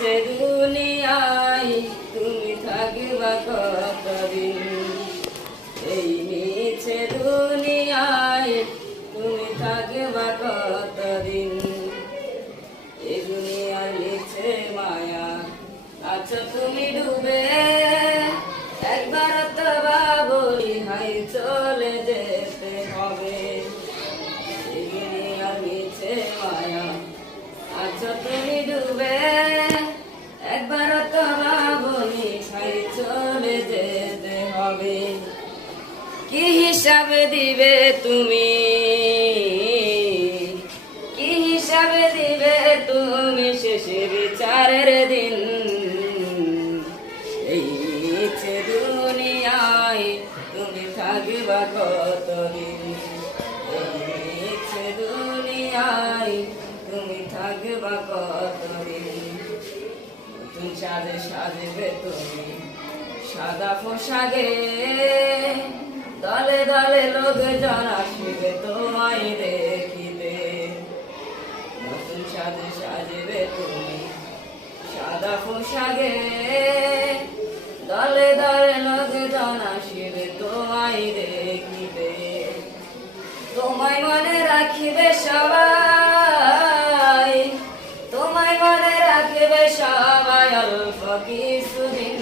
মিছে দুনিয়ায় তুমি থাকবা কতদিন, এই মিছে দুনিয়ায় তুমি থাকবা কতদিন। এই দুনিয়ার মিছে মায়া আছো তুমি ডুবে, একবার তো ভাবলি হাই চলে যেতে হবে। এই দুনিয়ার মিছে মায়া আছো তুমি ডুবে, একবার তো ভাবলি হাই চলে যেতে হবে। কি হিসাবে দিবে তুমি, কি হিসাবে দিবে তুমি শেষে বিচারের দিন। এই মিছে দুনিয়ায় তুমি থাকবা কতদিন, এই মিছে দুনিয়ায় তুমি থাকবা কতদিন। নতুন সাজে সাজবে তুমি সাদা পোশাকে, দলে দলে লোকজন আসবে তোমায় দেখিতে। নতুন সাজে সাজবে তুমি সাদা পোশাকে, দলে দলে লোকজন আসবে তোমায় দেখিতে। তোমায় মনে রাখিবে সবাই, তোমায় মনে রাখিবে সবাই অল্প কিছুদিন।